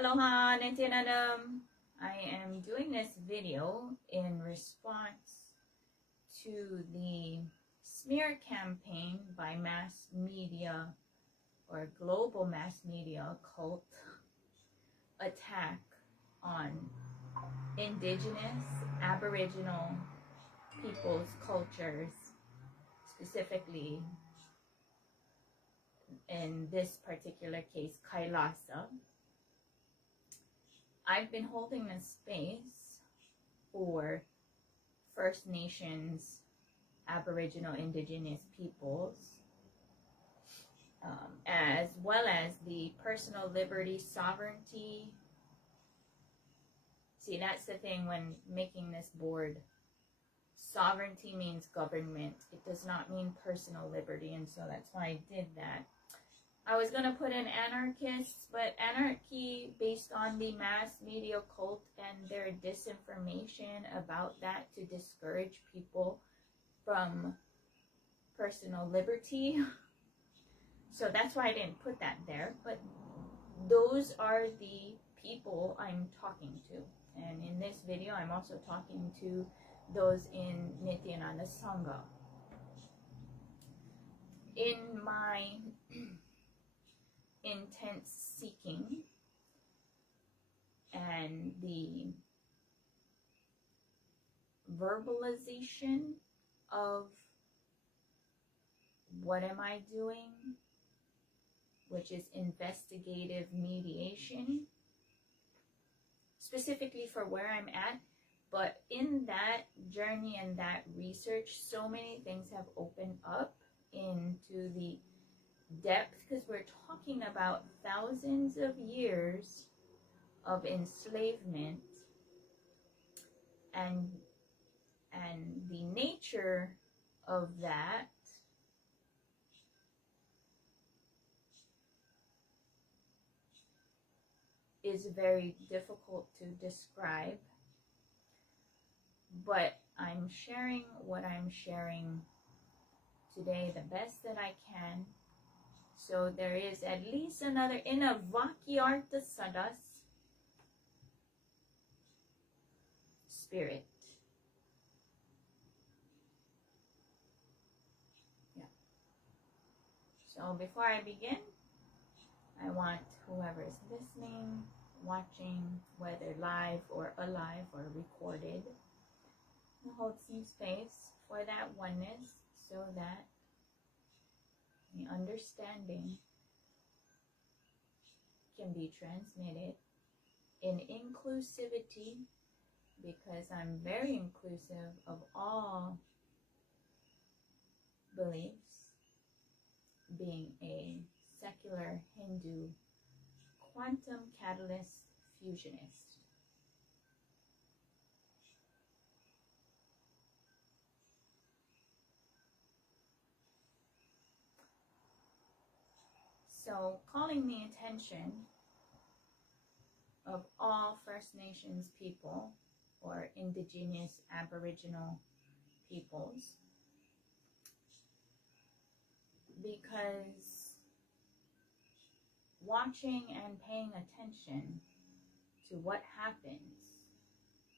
Aloha, Netianadam. I am doing this video in response to the smear campaign by mass media or global mass media cult attack on Indigenous, Aboriginal people's cultures, specifically in this particular case, Kailaasa. I've been holding this space for First Nations, Aboriginal, Indigenous peoples, as well as the personal liberty, sovereignty. See, that's the thing when making this board. Sovereignty means government. It does not mean personal liberty, and so that's why I did that. I was going to put in anarchists, but anarchy based on the mass media cult and their disinformation about that to discourage people from personal liberty. So that's why I didn't put that there. But those are the people I'm talking to. And in this video, I'm also talking to those in Nityananda Sangha. In my intense seeking and the verbalization of what am I doing, which is investigative mediation, specifically for where I'm at. But in that journey and that research, so many things have opened up into the depth, because we're talking about thousands of years of enslavement and the nature of that is very difficult to describe, but I'm sharing what I'm sharing today the best that I can. So there is at least another in a Vakyartha Sadas spirit. Yeah. So before I begin, I want whoever is listening, watching, whether live or alive or recorded, to hold some space for that oneness so that the understanding can be transmitted in inclusivity, because I'm very inclusive of all beliefs, being a secular Hindu quantum catalyst fusionist. So, calling the attention of all First Nations people or Indigenous Aboriginal peoples, because watching and paying attention to what happens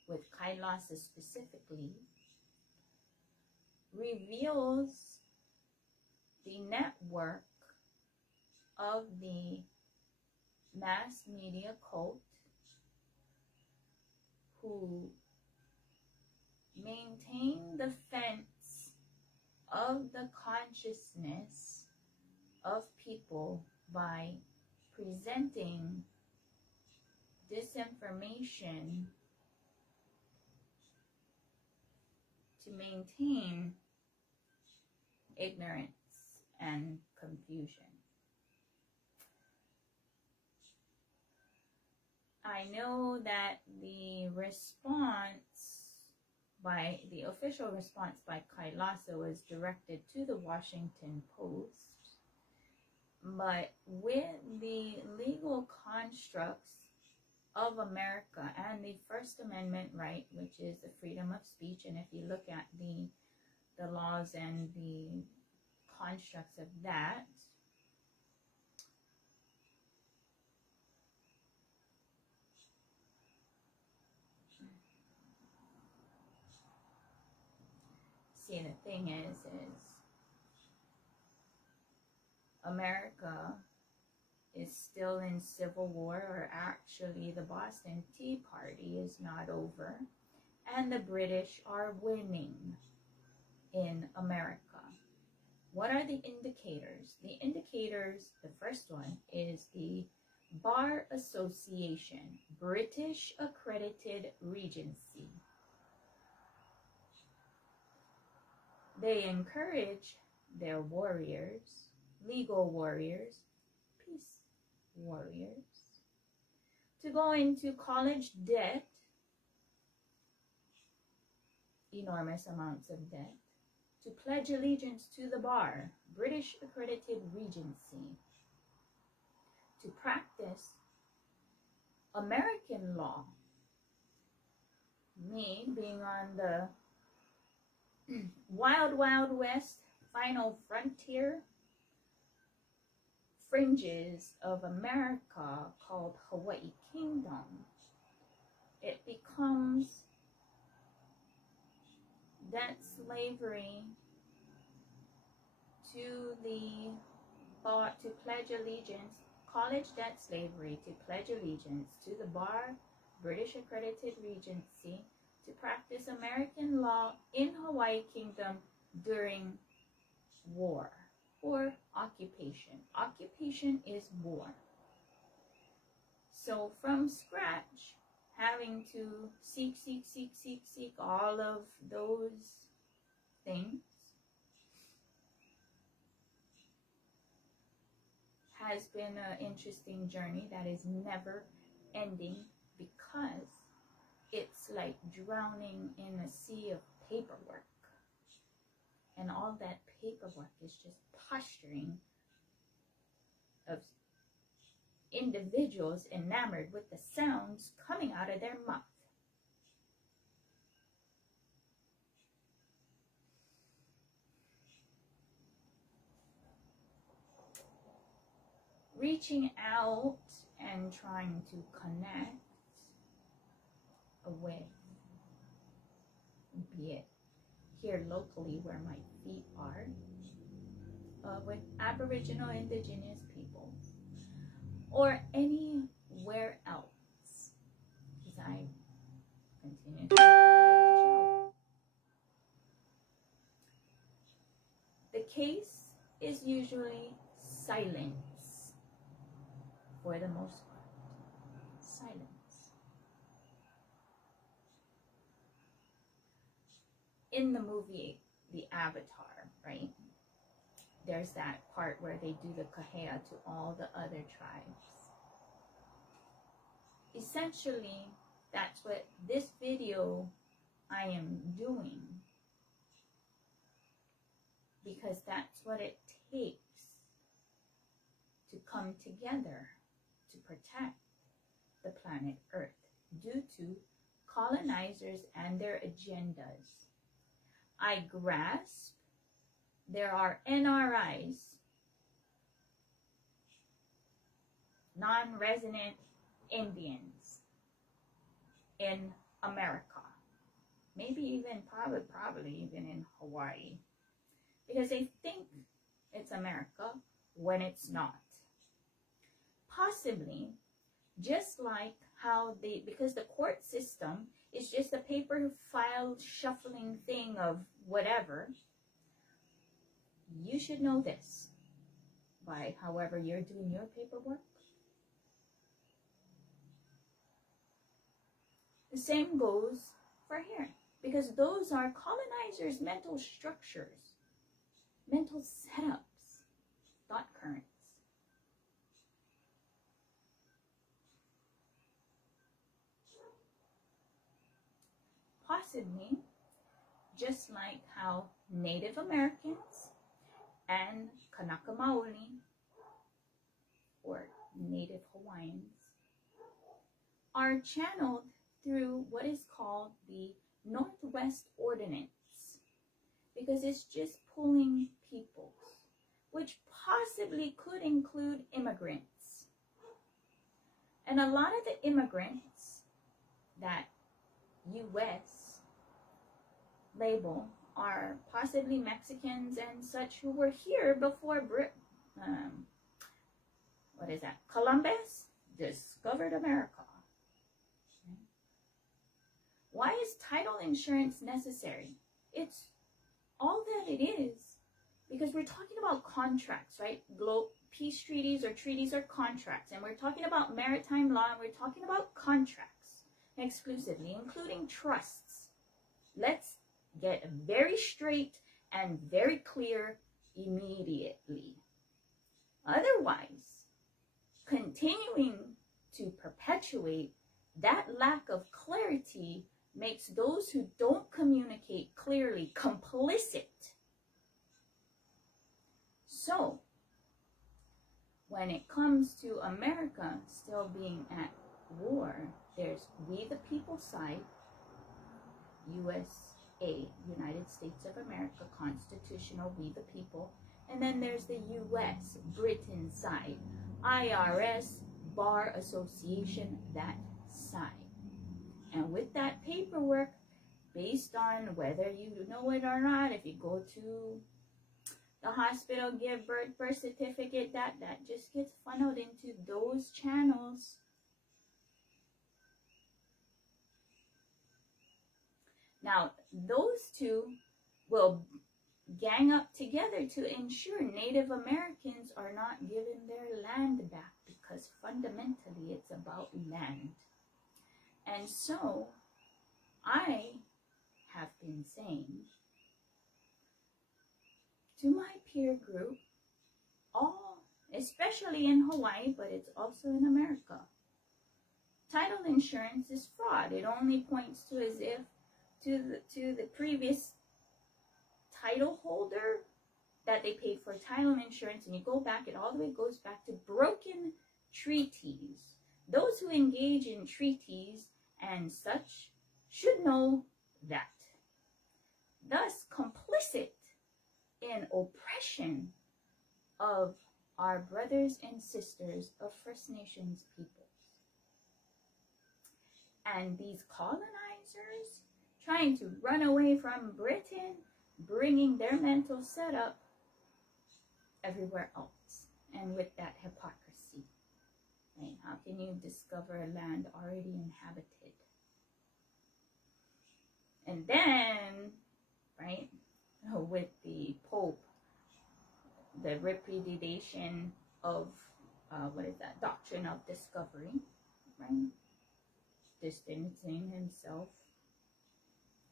with Kailasa specifically reveals the network of the mass media cult who maintain the fence of the consciousness of people by presenting disinformation to maintain ignorance and confusion. I know that the official response by KAILASA was directed to the Washington Post, but with the legal constructs of America and the First Amendment right, which is the freedom of speech, and if you look at the laws and the constructs of that, see, the thing is America is still in civil war, or actually the Boston Tea Party is not over, and the British are winning in America. What are the indicators? The indicators, the first one is the Bar Association, British Accredited Regency. They encourage their warriors, legal warriors, peace warriors, to go into college debt, enormous amounts of debt, to pledge allegiance to the bar, British Accredited Regency, to practice American law. Me being on the wild, wild west, final frontier fringes of America called Hawaii Kingdom, it becomes debt slavery to pledge allegiance, college debt slavery to pledge allegiance to the bar, British Accredited Regency, to practice American law in Hawaii Kingdom during war or occupation. Occupation is war. So from scratch, having to seek all of those things has been an interesting journey that is never ending, because it's like drowning in a sea of paperwork. And all that paperwork is just posturing of individuals enamored with the sounds coming out of their mouth. Reaching out and trying to connect with, be it here locally where my feet are, with Aboriginal Indigenous peoples, or anywhere else, because I continue to try to reach out. The case is usually silence, for the most part. Silence. In the movie, The Avatar, right? There's that part where they do the kahea to all the other tribes. Essentially, that's what this video I am doing, because that's what it takes to come together to protect the planet Earth due to colonizers and their agendas. I grasp there are NRIs, non-resident Indians, in America. Maybe even, probably even in Hawaii. Because they think it's America when it's not. Possibly, just like how because the court system is just a paper file shuffling thing of whatever, you should know this by however you're doing your paperwork. The same goes for here, because those are colonizers' mental structures, mental setups, thought currents. Possibly, just like how Native Americans and Kanaka Maoli, or Native Hawaiians, are channeled through what is called the Northwest Ordinance, because it's just pulling peoples, which possibly could include immigrants. And a lot of the immigrants that U.S. label are possibly Mexicans and such who were here before Columbus discovered America. Why is title insurance necessary? It's all that it is because we're talking about contracts, right? Peace treaties or treaties are contracts, and we're talking about maritime law, and we're talking about contracts exclusively, including trusts. Let's get very straight and very clear immediately. Otherwise, continuing to perpetuate that lack of clarity makes those who don't communicate clearly complicit. So, when it comes to America still being at war, there's we the people side, USA, United States of America, constitutional, we the people, and then there's the US, Britain side, IRS, Bar Association, that side. And with that paperwork, based on whether you know it or not, if you go to the hospital, give birth certificate, that just gets funneled into those channels. Now, those two will gang up together to ensure Native Americans are not given their land back, because fundamentally it's about land. And so, I have been saying to my peer group, especially in Hawaii, but it's also in America, title insurance is fraud. It only points to as if to the previous title holder that they paid for title insurance, and you go back, it all the way goes back to broken treaties. Those who engage in treaties and such should know that. Thus, complicit in oppression of our brothers and sisters of First Nations peoples. And these colonizers trying to run away from Britain, bringing their mental setup everywhere else, and with that hypocrisy. Right? How can you discover a land already inhabited? And then, right, with the Pope, the repudiation of, doctrine of discovery, right? Distancing himself,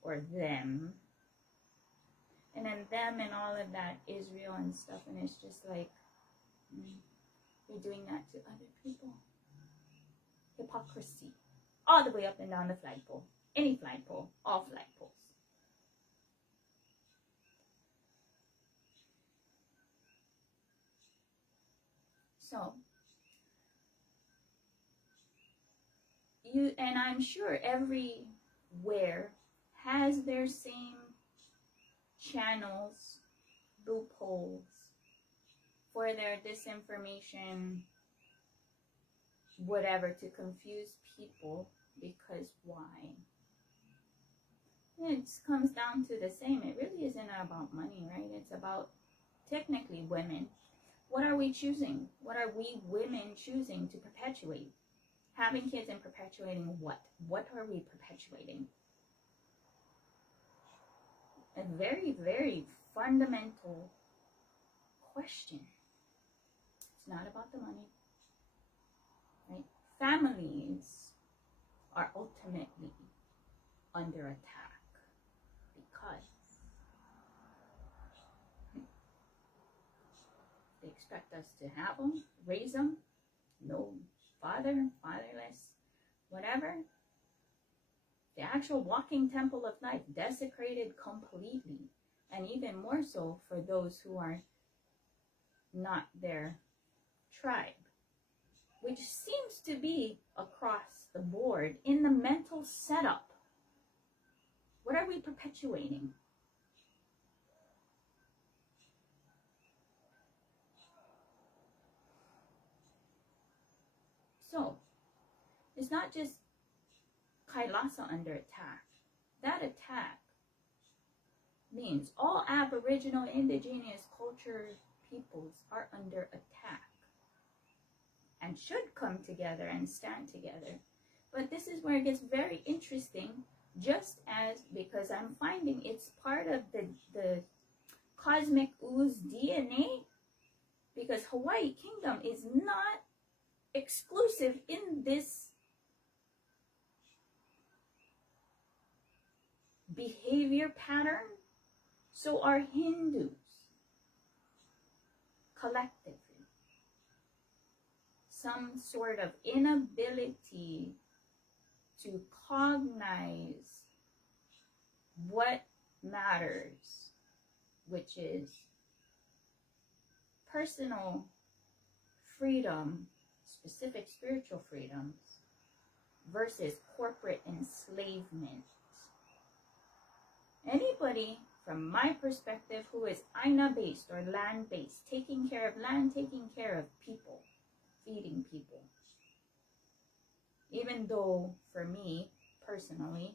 or them, and then them and all of that, Israel and stuff, and it's just like, you're doing that to other people. Hypocrisy. All the way up and down the flagpole. Any flagpole, all flagpoles. So, and I'm sure everywhere has their same channels, loopholes for their disinformation, whatever, to confuse people, because why? It comes down to the same. It really isn't about money, right? It's about, technically, women. What are we choosing? What are we women choosing to perpetuate? Having kids and perpetuating what? What are we perpetuating? A very, very fundamental question. It's not about the money, right? Families are ultimately under attack because they expect us to have them, raise them, no father, fatherless, whatever. The actual walking temple of life desecrated completely, and even more so for those who are not their tribe, which seems to be across the board in the mental setup. What are we perpetuating? So, it's not just Kailasa under attack. That attack means all Aboriginal, Indigenous culture peoples are under attack and should come together and stand together. But this is where it gets very interesting, just as, because I'm finding it's part of the cosmic ooze DNA, because Hawaii Kingdom is not exclusive in this behavior pattern. So are Hindus, collectively. Some sort of inability to cognize what matters, which is personal freedom, specific spiritual freedoms, versus corporate enslavement. Anybody, from my perspective, who is Aina-based or land-based, taking care of land, taking care of people, feeding people. Even though, for me, personally,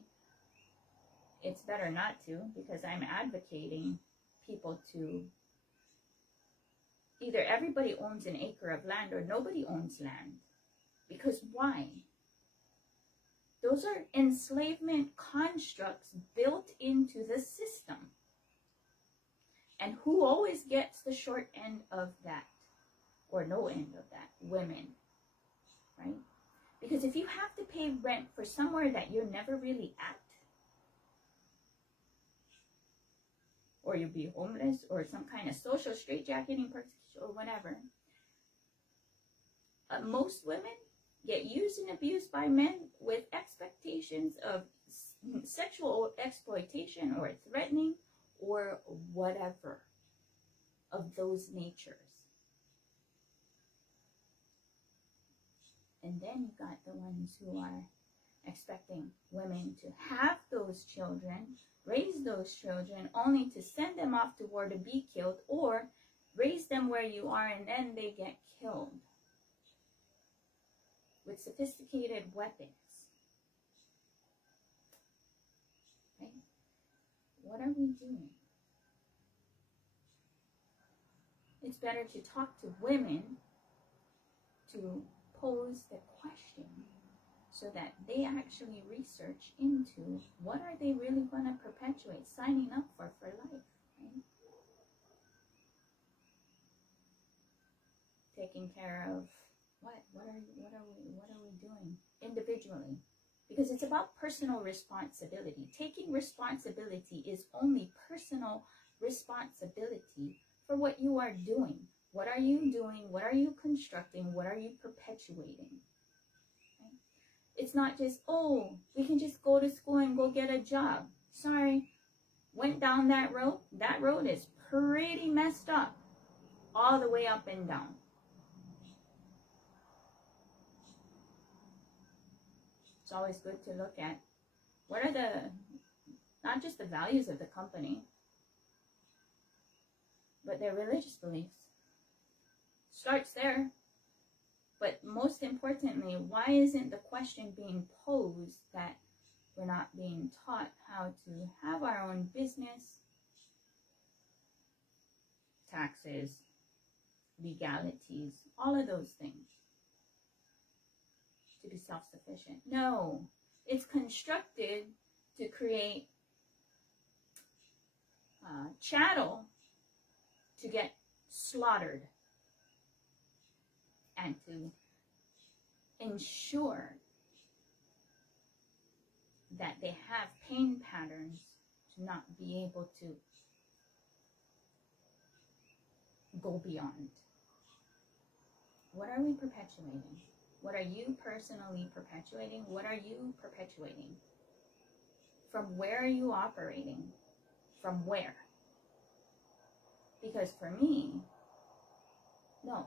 it's better not to, because I'm advocating people to, either everybody owns an acre of land or nobody owns land. Because why? Those are enslavement constructs built into the system. And who always gets the short end of that? Or no end of that? Women. Right? Because if you have to pay rent for somewhere that you're never really at, or you'll be homeless, or some kind of social straitjacketing, persecution, or whatever, most women get used and abused by men with expectations of sexual exploitation or threatening or whatever of those natures. And then you got the ones who are expecting women to have those children, raise those children, only to send them off to war to be killed, or raise them where you are and then they get killed with sophisticated weapons. Right? What are we doing? It's better to talk to women to pose the question so that they actually research into what are they really going to perpetuate, signing up for life. Right? Taking care of what are we doing individually? Because it's about personal responsibility. Taking responsibility is only personal responsibility for what you are doing. What are you doing? What are you constructing? What are you perpetuating? Right? It's not just, oh, we can just go to school and go get a job. Sorry, went down that road. That road is pretty messed up all the way up and down. It's always good to look at what are the, not just the values of the company, but their religious beliefs. Starts there. But most importantly, why isn't the question being posed that we're not being taught how to have our own business, taxes, legalities, all of those things, to be self-sufficient? No, it's constructed to create chattel to get slaughtered and to ensure that they have pain patterns to not be able to go beyond. What are we perpetuating? What are you personally perpetuating? What are you perpetuating? From where are you operating? From where? Because for me, no.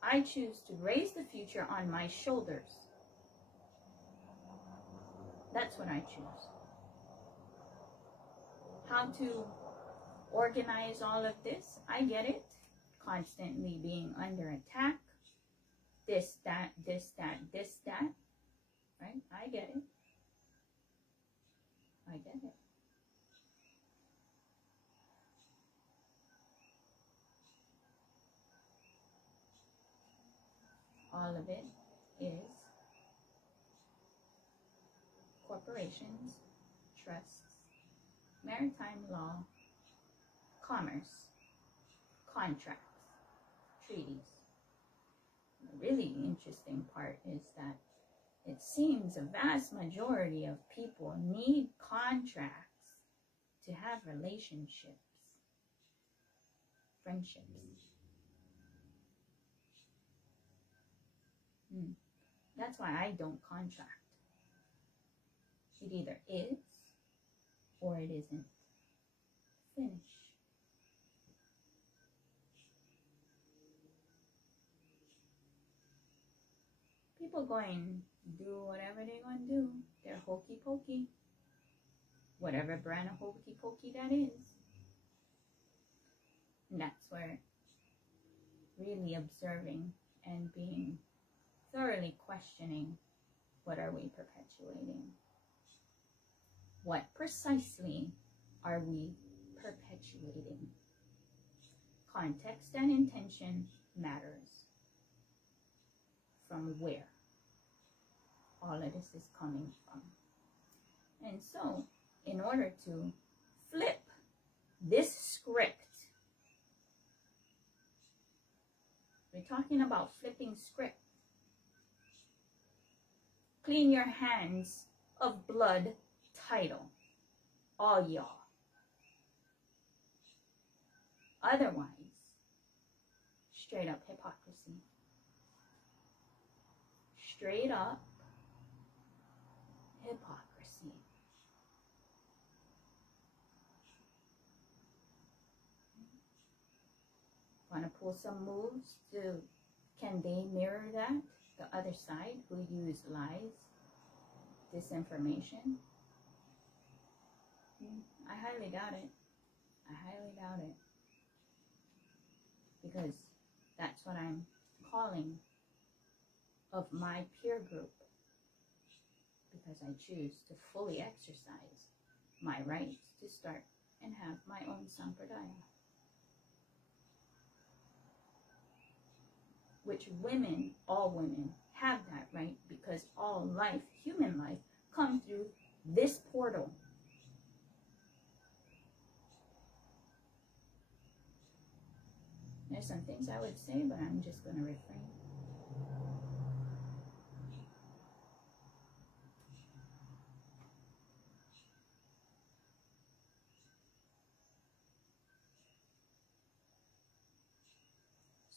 I choose to raise the future on my shoulders. That's what I choose. How to organize all of this, I get it. Constantly being under attack. This, that, this, that, this, that. Right? I get it. I get it. of it is corporations, trusts, maritime law, commerce, contracts, treaties. The really interesting part is that it seems a vast majority of people need contracts to have relationships, friendships. That's why I don't contract. It either is or it isn't. Finish. People going to do whatever they're going to do. They're hokey pokey. Whatever brand of hokey pokey that is. And that's where really observing and being thoroughly questioning, what are we perpetuating? What precisely are we perpetuating? Context and intention matters. From where all of this is coming from. And so, in order to flip this script, we're talking about flipping script. Clean your hands of blood title, all y'all. Otherwise, straight up hypocrisy. Straight up hypocrisy. Want to pull some moves to, can they mirror that? The other side who use lies, disinformation? I highly doubt it. I highly doubt it. Because that's what I'm calling of my peer group. Because I choose to fully exercise my rights to start and have my own sampradaya. Which women, all women, have that right because all life, human life, comes through this portal. There's some things I would say, but I'm just going to refrain.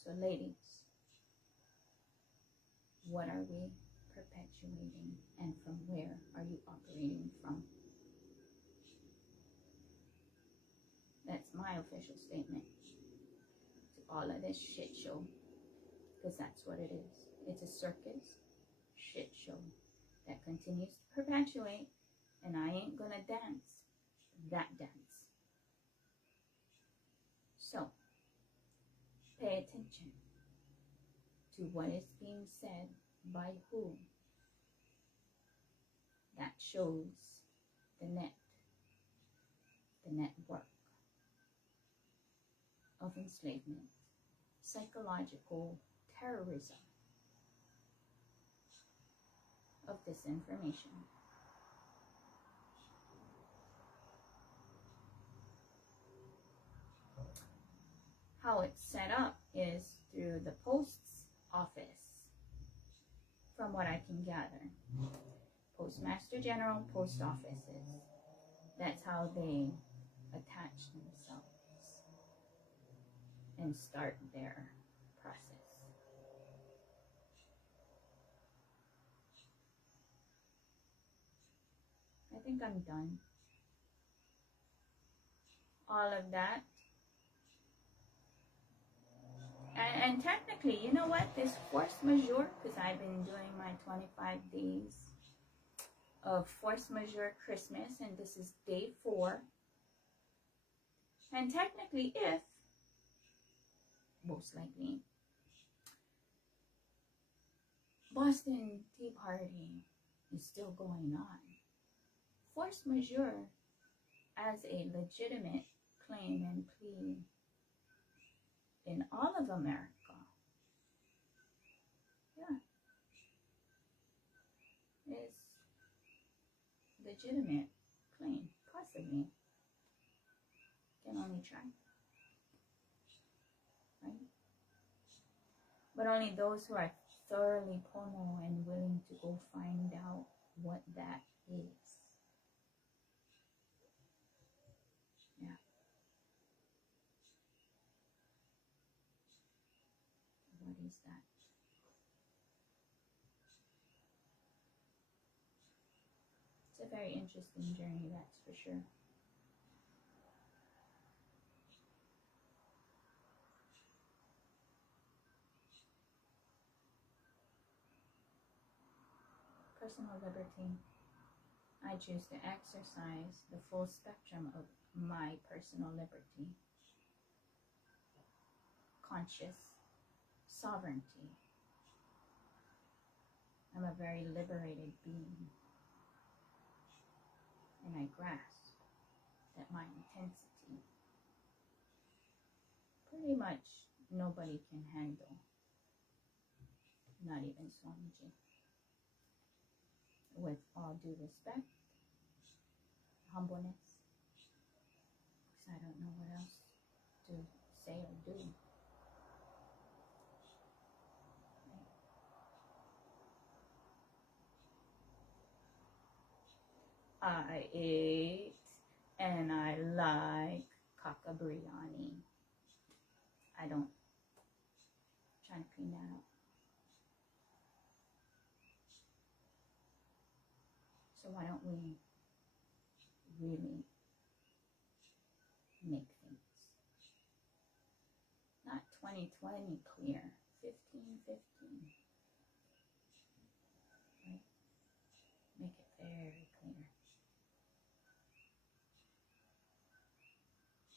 So ladies, what are we perpetuating and from where are you operating from? That's my official statement to all of this shit show, because that's what it is. It's a circus shit show that continues to perpetuate, and I ain't gonna dance that dance. So, pay attention to what is being said by who. That shows the network of enslavement, psychological terrorism, of disinformation. How it's set up is through the post's office, from what I can gather. Postmaster General, post offices. That's how they attach themselves and start their process. I think I'm done. All of that. And technically, you know what? This force majeure, because I've been doing my 25 days of force majeure Christmas, and this is day 4. And technically, if, most likely, Boston Tea Party is still going on, force majeure as a legitimate claim and plea in all of America. Yeah, legitimate claim, possibly. Can only try. Right? But only those who are thoroughly pono and willing to go find out what that is. Yeah. What is that? It's a very interesting journey, that's for sure. Personal liberty. I choose to exercise the full spectrum of my personal liberty. Conscious sovereignty. I'm a very liberated being. And I grasp that my intensity pretty much nobody can handle. Not even Swamiji. With all due respect, humbleness, because I don't know what else to say or do. I ate and I like kaka biryani. I don't. I'm trying to clean that up. So why don't we really make things not 2020 clear, 15-15, right? Make it very clear.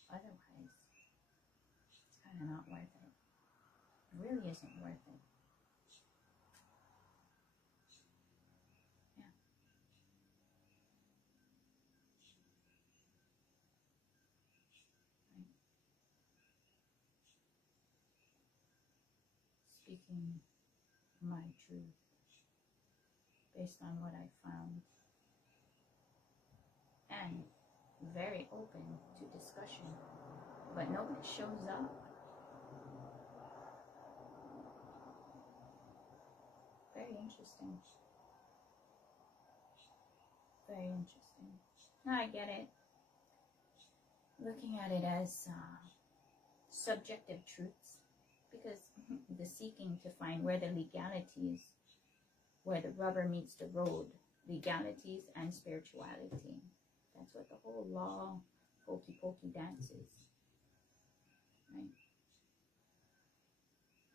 Otherwise, it's kind of not worth it. It really isn't worth it. Speaking my truth based on what I found, and very open to discussion, but nobody shows up. Very interesting. Very interesting. Now I get it. Looking at it as subjective truths, because the seeking to find where the legalities, where the rubber meets the road, legalities and spirituality. That's what the whole law, hokey pokey dance is. Right?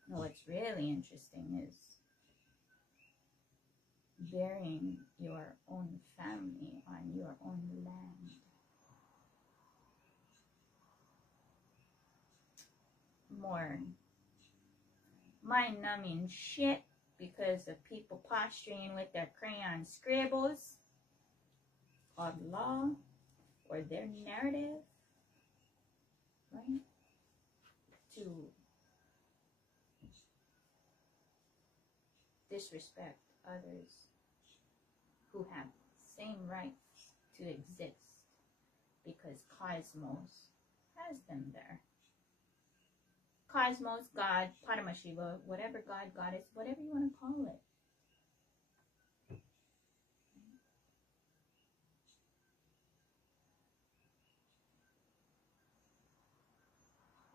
Now what's really interesting is burying your own family on your own land. More mind-numbing shit because of people posturing with their crayon scribbles of law or their narrative, right? To disrespect others who have same rights to exist because Cosmos has them there. Cosmos, God, Paramashiva, whatever God, Goddess, whatever you want to call it.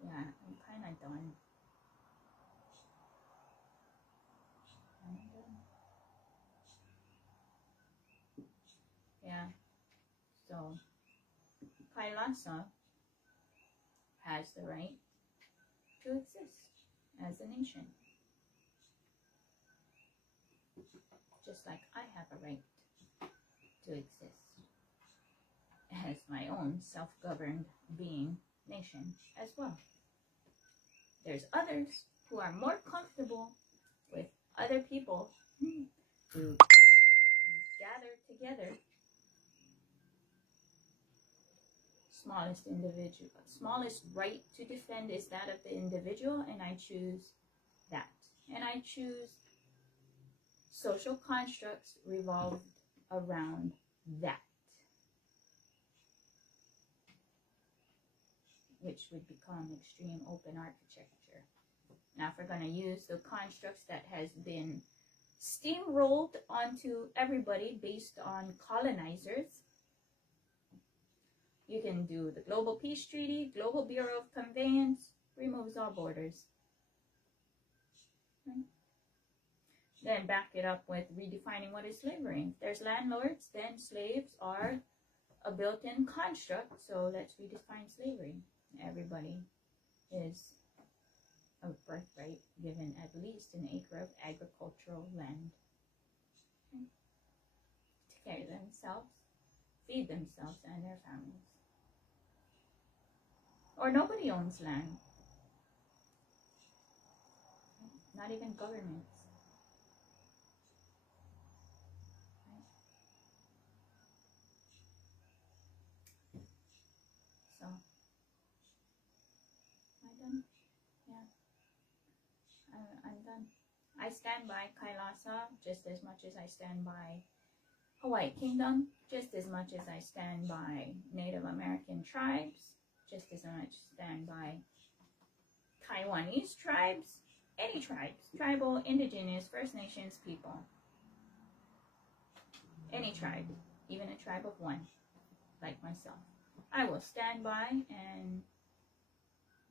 Yeah, I'm kind of done. Yeah, so Kailasa has the right to exist as a nation, just like I have a right to exist as my own self-governed being, nation as well. There's others who are more comfortable with other people who gather together. Smallest right to defend is that of the individual, and I choose that. And I choose social constructs revolved around that. which would become extreme open architecture. Now, if we're going to use the constructs that has been steamrolled onto everybody based on colonizers, you can do the Global Peace Treaty, Global Bureau of Conveyance, removes all borders. Right? Then back it up with redefining what is slavery. If there's landlords, then slaves are a built-in construct, so let's redefine slavery. Everybody is a birthright given at least an acre of agricultural land. Okay. To care themselves, feed themselves and their families. Or nobody owns land. Not even governments. So, am I done? Yeah. I'm done. I stand by Kailasa just as much as I stand by Hawaii Kingdom, just as much as I stand by Native American tribes, just as much stand by Taiwanese tribes, any tribes, tribal, indigenous, First Nations people, any tribe, even a tribe of one, like myself. I will stand by and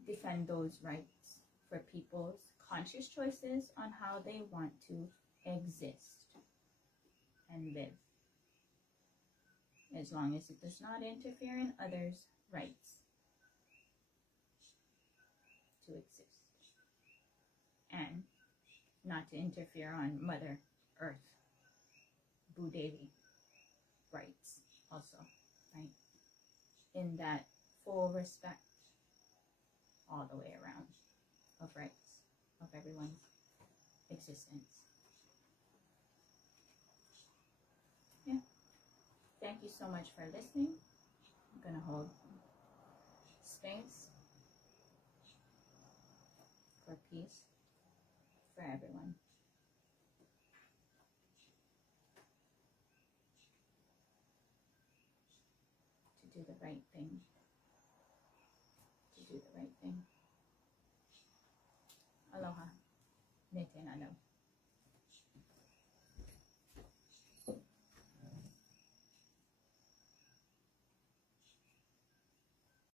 defend those rights for people's conscious choices on how they want to exist and live, as long as it does not interfere in others' rights to exist, and not to interfere on Mother Earth, Bhudevi rights also, right? In that full respect all the way around of rights of everyone's existence. Yeah. Thank you so much for listening. I'm going to hold space for peace for everyone. To do the right thing. To do the right thing. Aloha. Nete nano.